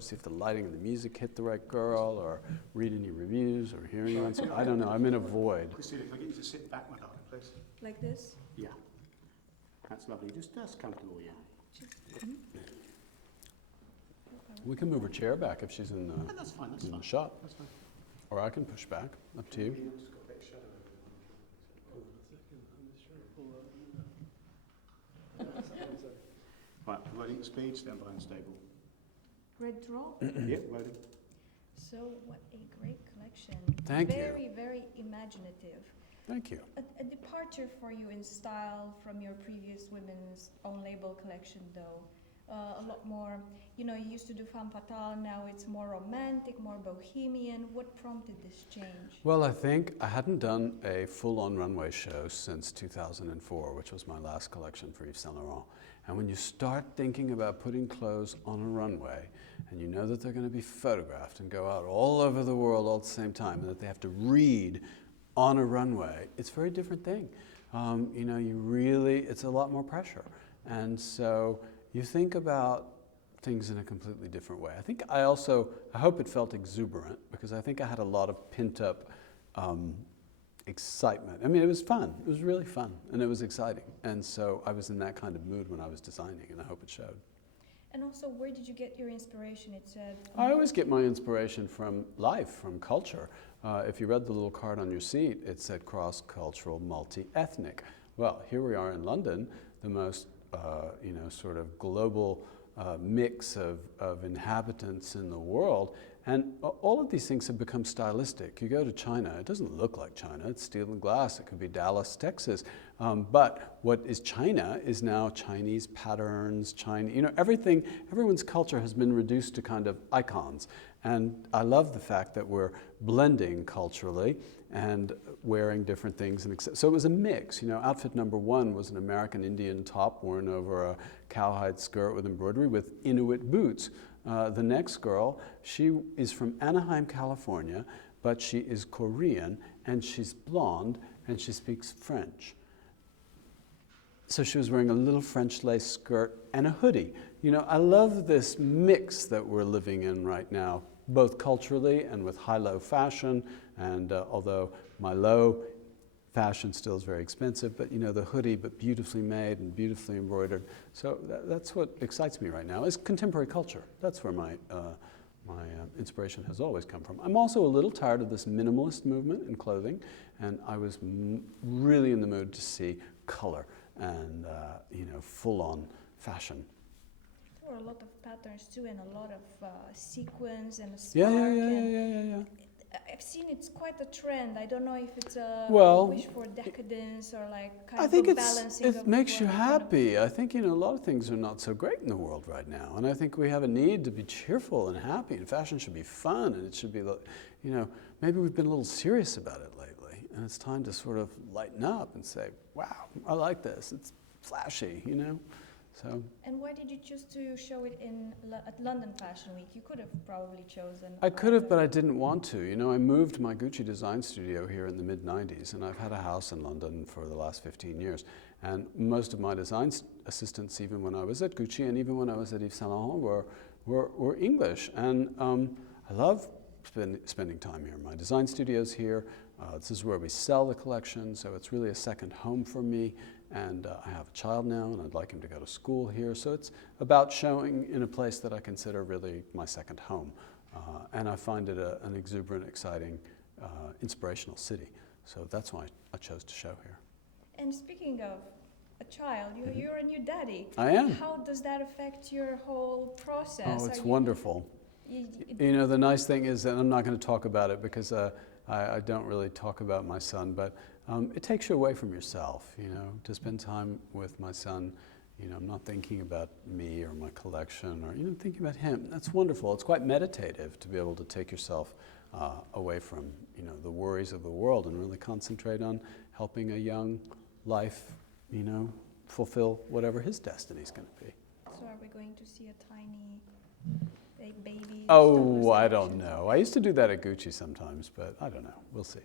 or see if the lighting and the music hit the right girl, or read any reviews or hear anyone. So I don't know. I'm in a void. Christina, if I get you to sit back, my darling, please. Like this? Yeah. That's lovely. Just comfortable, yeah. We can move her chair back if she's in the, Oh, that's fine. That's in fine. the shot. That's fine. Or I can push back. Up to you. Right, loading at speed, stand by and stable. Red draw? Yep, loading. So what a great collection. Thank you. Very, very imaginative. Thank you. A departure for you in style from your previous women's own label collection, though. A lot more, you know, you used to do femme fatale, now it's more romantic, more bohemian. What prompted this change? Well, I think I hadn't done a full-on runway show since 2004, which was my last collection for Yves Saint Laurent. And when you start thinking about putting clothes on a runway, and you know that they're going to be photographed and go out all over the world all at the same time, and that they have to read on a runway, it's a very different thing. You know, it's a lot more pressure. And so you think about things in a completely different way. I hope it felt exuberant, because I think I had a lot of pent-up excitement. I mean, it was fun. It was really fun, and it was exciting. And so I was in that kind of mood when I was designing, and I hope it showed. And also, where did you get your inspiration? It said... I always get my inspiration from life, from culture. If you read the little card on your seat, it said cross-cultural, multi-ethnic. Well, here we are in London, the most you know, sort of global mix of inhabitants in the world, and all of these things have become stylistic. You go to China, it doesn't look like China, it's steel and glass, it could be Dallas, Texas, but what is China is now Chinese patterns, you know, everyone's culture has been reduced to kind of icons, and I love the fact that we're blending culturally and wearing different things. So it was a mix. You know, outfit number one was an American Indian top worn over a cowhide skirt with embroidery with Inuit boots. The next girl, she is from Anaheim, California, but she is Korean, and she's blonde, and she speaks French. So she was wearing a little French lace skirt and a hoodie. You know, I love this mix that we're living in right now, both culturally and with high-low fashion. And although my low fashion still is very expensive, but you know, the hoodie, but beautifully made and beautifully embroidered. So that's what excites me right now, is contemporary culture. That's where my inspiration has always come from. I'm also a little tired of this minimalist movement in clothing, and I was really in the mood to see color and you know, full-on fashion. There were a lot of patterns too, and a lot of sequins and a spark. Yeah. I've seen it's quite a trend. I don't know if it's a wish for decadence or like kind of a balancing of... it makes you happy. I think, you know, a lot of things are not so great in the world right now, and I think we have a need to be cheerful and happy, and fashion should be fun, and it should be, you know, maybe we've been a little serious about it lately, and it's time to sort of lighten up and say, wow, I like this. It's flashy, you know. So. And why did you choose to show it at London Fashion Week? You could have probably chosen... I could have, but I didn't want to. You know, I moved my Gucci design studio here in the mid-90s, and I've had a house in London for the last 15 years. And most of my design assistants, even when I was at Gucci and even when I was at Yves Saint Laurent, were English. And I love spending time here. My design studio's here. This is where we sell the collection, so it's really a second home for me. And I have a child now, and I'd like him to go to school here. So it's about showing in a place that I consider really my second home. And I find it an exuberant, exciting, inspirational city. So that's why I chose to show here. And speaking of a child, you're a new daddy. I am. How does that affect your whole process? Oh, it's wonderful. You know, the nice thing is that I'm not going to talk about it because I don't really talk about my son, but it takes you away from yourself, you know, to spend time with my son. You know, I'm not thinking about me or my collection or, you know, thinking about him. That's wonderful. It's quite meditative to be able to take yourself away from, you know, the worries of the world and really concentrate on helping a young life, you know, fulfill whatever his destiny is going to be. So are we going to see a tiny baby? Oh, I don't know. I used to do that at Gucci sometimes, but I don't know. We'll see.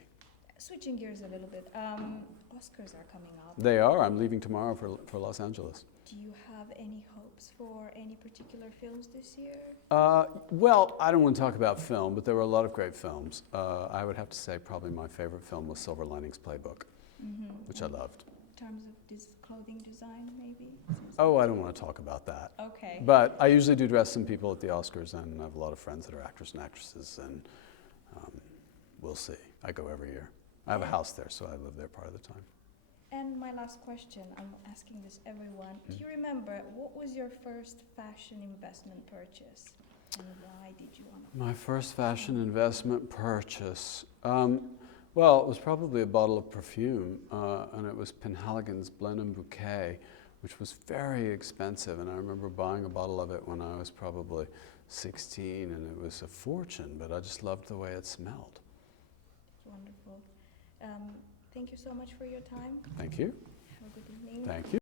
Switching gears a little bit, Oscars are coming up. They are. I'm leaving tomorrow for Los Angeles. Do you have any hopes for any particular films this year? Well, I don't want to talk about film, but there were a lot of great films. I would have to say probably my favorite film was Silver Linings Playbook, which I loved. In terms of this clothing design, maybe? Oh, I don't want to talk about that. Okay. But I usually do dress some people at the Oscars, and I have a lot of friends that are actors and actresses, and we'll see. I go every year. I have a house there, so I live there part of the time. And my last question, I'm asking this everyone. Do you remember what was your first fashion investment purchase? And why did you want to? My first fashion investment purchase. Well, it was probably a bottle of perfume, and it was Penhaligon's Blend and Bouquet, which was very expensive. And I remember buying a bottle of it when I was probably 16, and it was a fortune, but I just loved the way it smelled. Wonderful. Thank you so much for your time. Thank you. Have a good evening. Thank you.